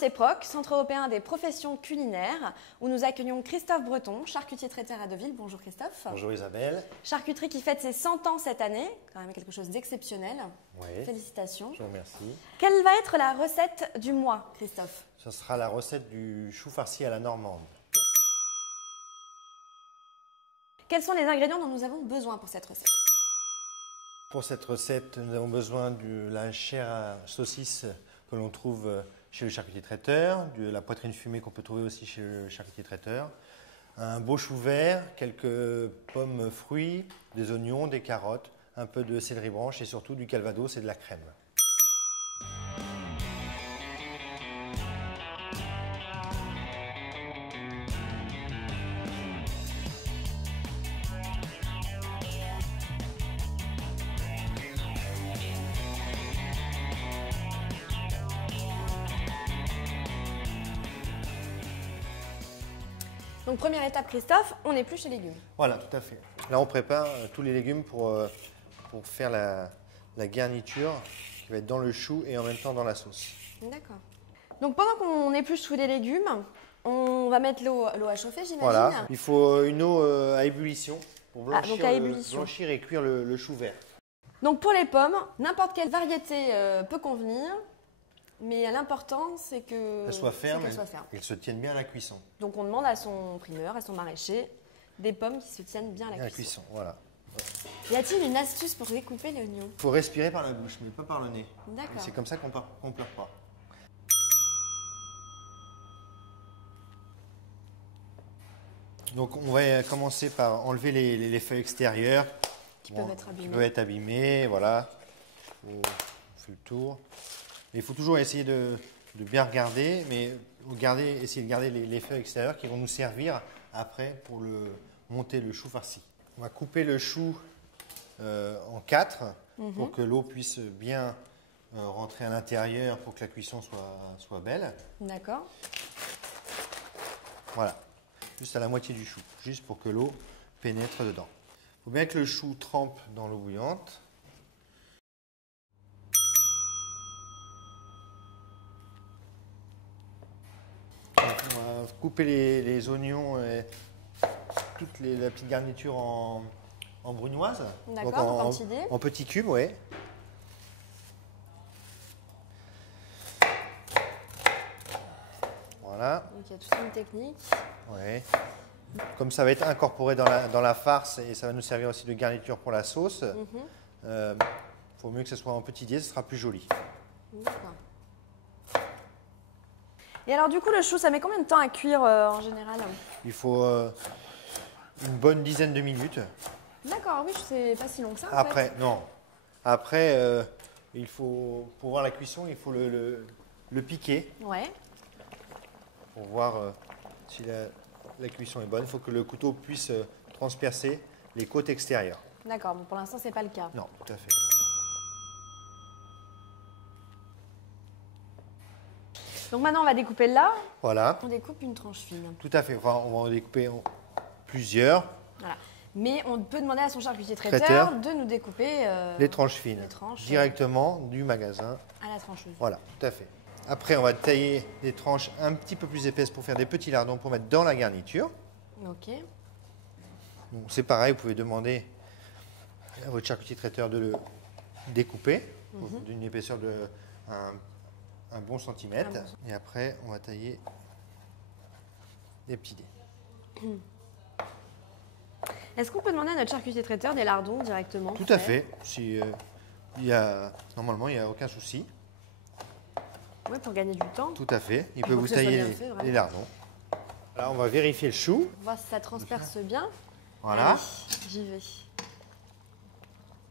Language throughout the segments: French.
CEPROC, Centre européen des professions culinaires, où nous accueillons Christophe Breton, charcutier traiteur à Deauville. Bonjour Christophe. Bonjour Isabelle. Charcuterie qui fête ses 100 ans cette année, quand même quelque chose d'exceptionnel. Oui. Félicitations. Je vous remercie. Quelle va être la recette du mois, Christophe? Ce sera la recette du chou farci à la normande. Quels sont les ingrédients dont nous avons besoin pour cette recette? Pour cette recette, nous avons besoin de la chair à saucisse que l'on trouve chez le charcutier traiteur, de la poitrine fumée qu'on peut trouver aussi chez le charcutier traiteur, un beau chou vert, quelques pommes fruits, des oignons, des carottes, un peu de céleri branche et surtout du calvados et de la crème. Donc première étape Christophe, on épluche les légumes. Voilà, tout à fait. Là, on prépare tous les légumes pour faire la garniture qui va être dans le chou et en même temps dans la sauce. D'accord. Donc pendant qu'on épluche tous les légumes, on va mettre l'eau à chauffer, j'imagine. Voilà, il faut une eau à ébullition pour blanchir, donc à ébullition. blanchir et cuire le chou vert. Donc pour les pommes, n'importe quelle variété peut convenir, mais l'important c'est qu'elle Soit ferme, qu'elle soit ferme. et qu'elle se tienne bien à la cuisson. Donc on demande à son primeur, à son maraîcher, des pommes qui se tiennent bien à la cuisson. Voilà. Y a-t-il une astuce pour découper l'oignon? Il faut respirer par la bouche, mais pas par le nez. D'accord. C'est comme ça qu'on ne pleure pas. Donc on va commencer par enlever les feuilles extérieures Qui peuvent être abîmées. Qui peuvent être abîmées, voilà. On fait le tour. Mais il faut toujours essayer de bien regarder, mais essayer de garder les feuilles extérieures qui vont nous servir après pour monter le chou farci. On va couper le chou en 4 pour que l'eau puisse bien rentrer à l'intérieur pour que la cuisson soit belle. D'accord. Voilà, juste à la moitié du chou, juste pour que l'eau pénètre dedans. Il faut bien que le chou trempe dans l'eau bouillante. On va couper les oignons et toute la petite garniture en brunoise. D'accord, en petits dés. En petits cubes, oui. Voilà. Donc il y a toute une technique. Ouais. Comme ça va être incorporé dans la farce et ça va nous servir aussi de garniture pour la sauce, il faut mieux que ce soit en petits dés, ce sera plus joli. D'accord. Et alors du coup le chou, ça met combien de temps à cuire en général? Il faut une bonne dizaine de minutes. D'accord, oui, c'est pas si long que ça. Après, non. Après, il faut, pour voir la cuisson, il faut le piquer. Ouais. Pour voir si la cuisson est bonne. Il faut que le couteau puisse transpercer les côtes extérieures. D'accord, bon, pour l'instant, c'est pas le cas. Non, tout à fait. Donc maintenant, on va découper là. Voilà. On découpe une tranche fine. Tout à fait. Enfin, on va en découper plusieurs. Voilà. Mais on peut demander à son charcutier traiteur de nous découper les tranches fines. Directement du magasin. À la trancheuse. Voilà, tout à fait. Après, on va tailler des tranches un petit peu plus épaisses pour faire des petits lardons pour mettre dans la garniture. Ok. C'est pareil, vous pouvez demander à votre charcutier traiteur de le découper d'une épaisseur de un bon centimètre. Et après, on va tailler des petits dés. Est-ce qu'on peut demander à notre charcutier traiteur des lardons directement? Tout à fait. Normalement, il n'y a aucun souci. Oui, pour gagner du temps. Tout à fait. Il peut vous tailler les lardons. Alors, on va vérifier le chou. On va voir si ça transperce bien. Voilà. Allez, j'y vais.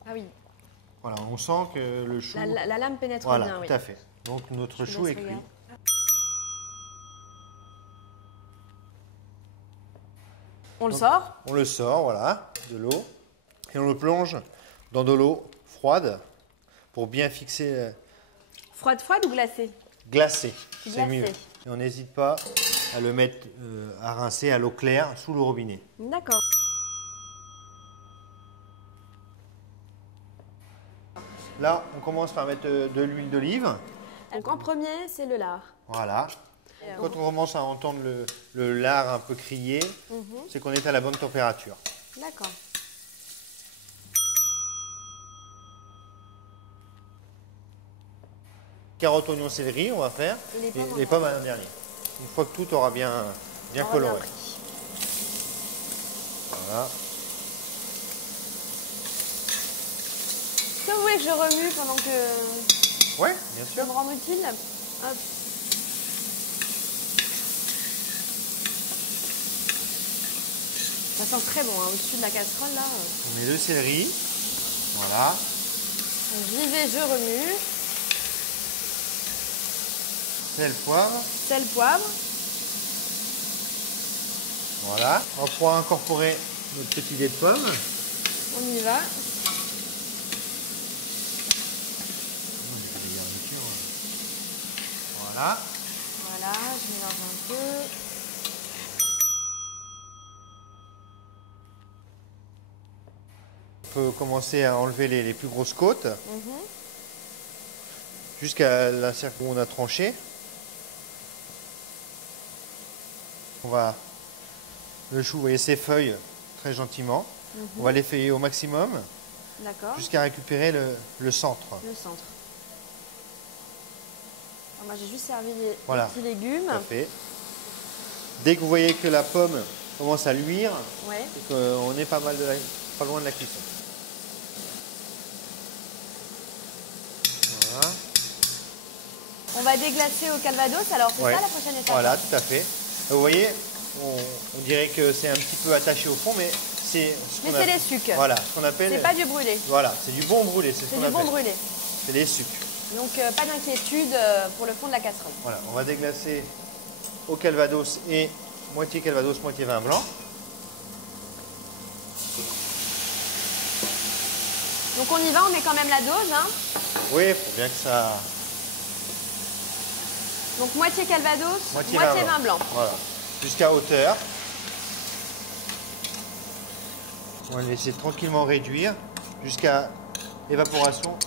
Ah oui. Voilà, on sent que le chou... La lame pénètre bien, oui. Tout à fait. Donc, notre chou est cuit. On le sort? On le sort, voilà, de l'eau. Et on le plonge dans de l'eau froide pour bien fixer... Froide ou glacée? Glacée, c'est mieux. Et on n'hésite pas à le mettre à rincer à l'eau claire sous le robinet. D'accord. Là, on commence par mettre de l'huile d'olive. Donc en premier, c'est le lard. Voilà. Quand on commence à entendre le lard un peu crier, c'est qu'on est à la bonne température. D'accord. Carottes, oignons, céleri, on va faire. Et les pommes à dernier. Une fois que tout aura bien coloré. Voilà. Est-ce que vous voulez que je remue pendant que... Ouais, bien sûr. Ça me rend utile. Hop. Ça sent très bon, hein, au-dessus de la casserole là. On met le céleri. Voilà. Donc, j'y vais, je remue. Sel, poivre. Sel, poivre. Voilà. On va pouvoir incorporer notre petit dé de pomme. On y va. Voilà. Voilà, je mélange un peu. On peut commencer à enlever les plus grosses côtes. Jusqu'à la cercle où on a tranché. On va le chou, vous voyez, s'effeuille très gentiment. On va l'effeuiller au maximum. D'accord. Jusqu'à récupérer le centre. Le centre. Alors, moi, j'ai juste servi les petits légumes. Tout à fait. Dès que vous voyez que la pomme commence à luire, Ouais. on est pas loin de la cuisson. Voilà. On va déglacer au calvados, alors c'est ça la prochaine étape? Voilà, tout à fait. Vous voyez, on dirait que c'est un petit peu attaché au fond, mais c'est ce qu'on les sucs. Voilà, ce qu'on appelle... C'est pas du brûlé. Voilà, c'est du bon brûlé, c'est ce qu'on appelle. C'est du bon brûlé. C'est les sucs. Donc pas d'inquiétude pour le fond de la casserole. Voilà, on va déglacer au calvados et moitié calvados, moitié vin blanc. Donc on y va, on met quand même la dose. Hein. Oui, il faut bien que ça... Donc moitié calvados, moitié vin blanc. Voilà, jusqu'à hauteur. On va le laisser tranquillement réduire jusqu'à évaporation.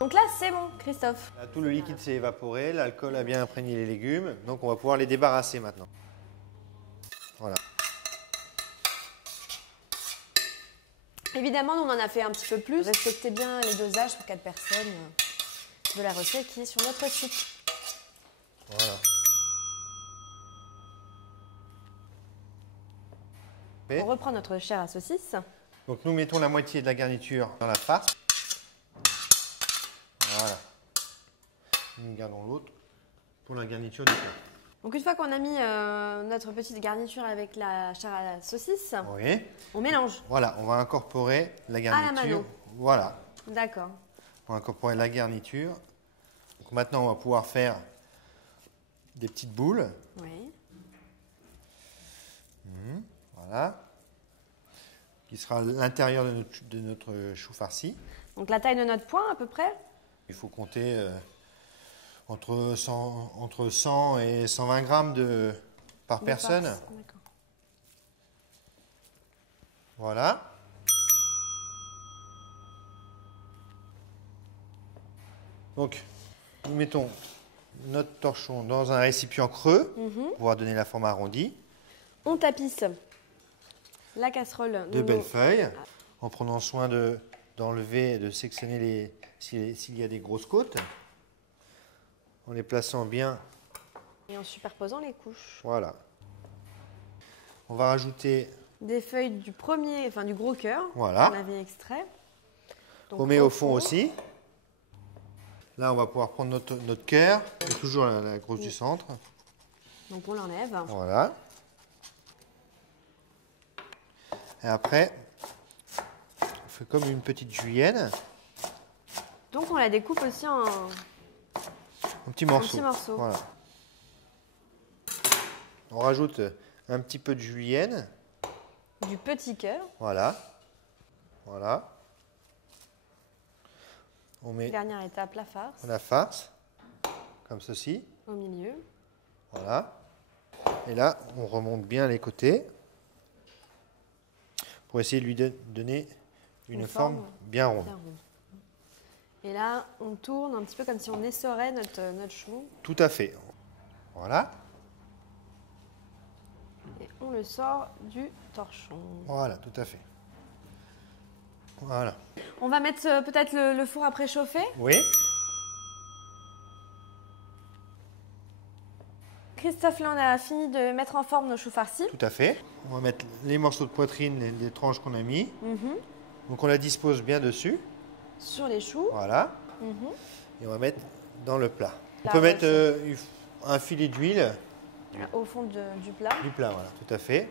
Donc là, c'est bon, Christophe. Là, tout le liquide s'est évaporé, l'alcool a bien imprégné les légumes, donc on va pouvoir les débarrasser maintenant. Voilà. Évidemment, nous, on en a fait un petit peu plus. Respectez bien les dosages pour 4 personnes de la recette qui est sur notre site. Voilà. On reprend notre chair à saucisse. Donc nous mettons la moitié de la garniture dans la farce. Voilà. Nous gardons l'autre pour la garniture du plat. Donc une fois qu'on a mis notre petite garniture avec la chair à la saucisse, on mélange. Voilà, on va incorporer la garniture. À la mano. Voilà. D'accord. On va incorporer la garniture. Donc maintenant, on va pouvoir faire des petites boules. Oui. Voilà. Qui sera l'intérieur de notre chou farci. Donc la taille de notre poing à peu près? Il faut compter entre 100 et 120 grammes par personne. D'accord. Voilà. Donc, nous mettons notre torchon dans un récipient creux pour pouvoir donner la forme arrondie. On tapisse la casserole de belles feuilles en prenant soin d'enlever et de sectionner s'il y a des grosses côtes. En les plaçant bien. Et en superposant les couches. Voilà. On va rajouter des feuilles du du gros cœur. Voilà. qu'on avait extrait. On met au fond aussi. Là, on va pouvoir prendre notre cœur, et toujours la grosse du centre. Donc on l'enlève. Voilà. Et après, on fait comme une petite julienne. Donc on la découpe aussi en petits morceaux. petits morceaux. Voilà. On rajoute un petit peu de julienne. Du petit cœur. Voilà. Voilà. On met dernière étape, la farce. la farce, comme ceci. Au milieu. Voilà. Et là, on remonte bien les côtés pour essayer de lui donner une forme bien ronde. Et là, on tourne un petit peu comme si on essorait notre chou. Tout à fait. Voilà. Et on le sort du torchon. Voilà, tout à fait. Voilà. On va mettre peut-être le four à préchauffer. Oui. Christophe, là, on a fini de mettre en forme nos choux farcis. Tout à fait. On va mettre les morceaux de poitrine, les tranches qu'on a mis. Donc on la dispose bien dessus. Sur les choux. Voilà. Et on va mettre dans le plat. On La peut mettre recette. un filet d'huile. Au fond du plat. Du plat, voilà, tout à fait.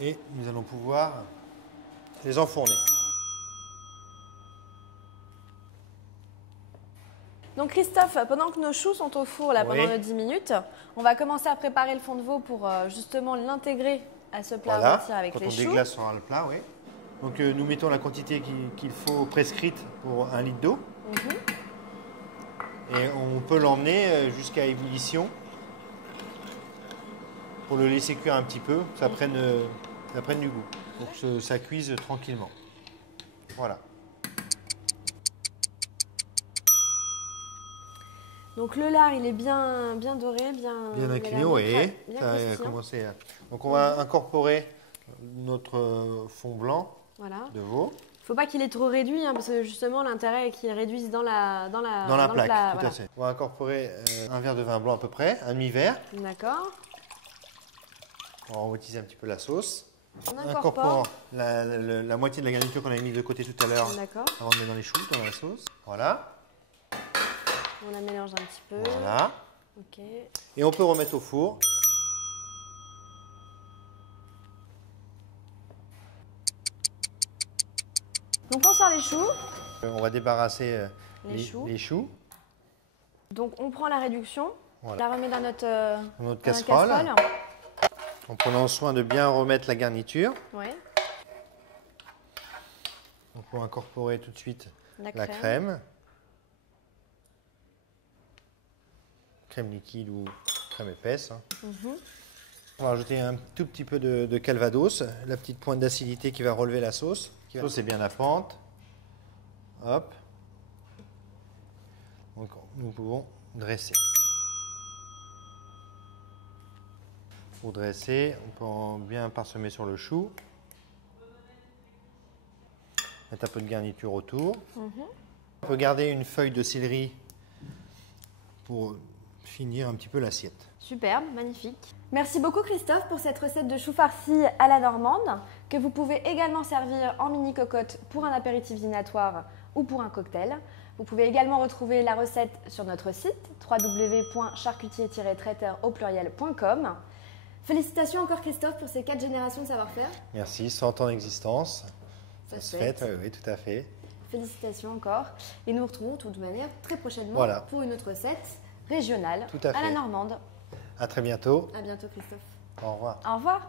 Et nous allons pouvoir les enfourner. Donc Christophe, pendant que nos choux sont au four là, pendant Oui. nos 10 minutes, on va commencer à préparer le fond de veau pour justement l'intégrer à ce plat Voilà, rôti avec quand les on choux. déglaçera le plat, oui. Donc nous mettons la quantité qu'il faut prescrite pour 1 litre d'eau. Et on peut l'emmener jusqu'à ébullition pour le laisser cuire un petit peu, que ça prenne du goût, pour que ça cuise tranquillement. Voilà. Donc le lard, il est bien doré, bien Incliné, oui. Ça a commencé à... Donc on va incorporer notre fond blanc de veau. Il ne faut pas qu'il est trop réduit, hein, parce que justement l'intérêt est qu'il réduise dans la plaque, le plat, tout à fait. On va incorporer un verre de vin blanc à peu près, un demi-verre. D'accord. On va aromatisiser un petit peu la sauce. On Incorporant la moitié de la garniture qu'on avait mis de côté tout à l'heure avant de mettre dans les choux, dans la sauce. Voilà. On la mélange un petit peu. Voilà. Ok. Et on peut remettre au four. Donc on sort les choux. On va débarrasser les choux. Donc on prend la réduction, on la remet dans notre casserole. En prenant soin de bien remettre la garniture. Ouais. Donc on va incorporer tout de suite la crème. Crème liquide ou crème épaisse. On va rajouter un tout petit peu de calvados, la petite pointe d'acidité qui va relever la sauce. La sauce est bien à pente. Hop. Donc nous pouvons dresser. Pour dresser, on peut bien parsemer sur le chou. Mettre un peu de garniture autour. On peut garder une feuille de céleri pour finir un petit peu l'assiette. Superbe, magnifique. Merci beaucoup Christophe pour cette recette de choux farcis à la normande que vous pouvez également servir en mini cocotte pour un apéritif dînatoire ou pour un cocktail. Vous pouvez également retrouver la recette sur notre site www.charcutier-traiteur.com. Félicitations encore Christophe pour ces 4 générations de savoir-faire. Merci, 100 ans d'existence. Ça se fait, oui, tout à fait. Félicitations encore. Et nous nous retrouvons de toute manière très prochainement pour une autre recette régionale à la normande. À très bientôt. À bientôt Christophe. Au revoir. Au revoir.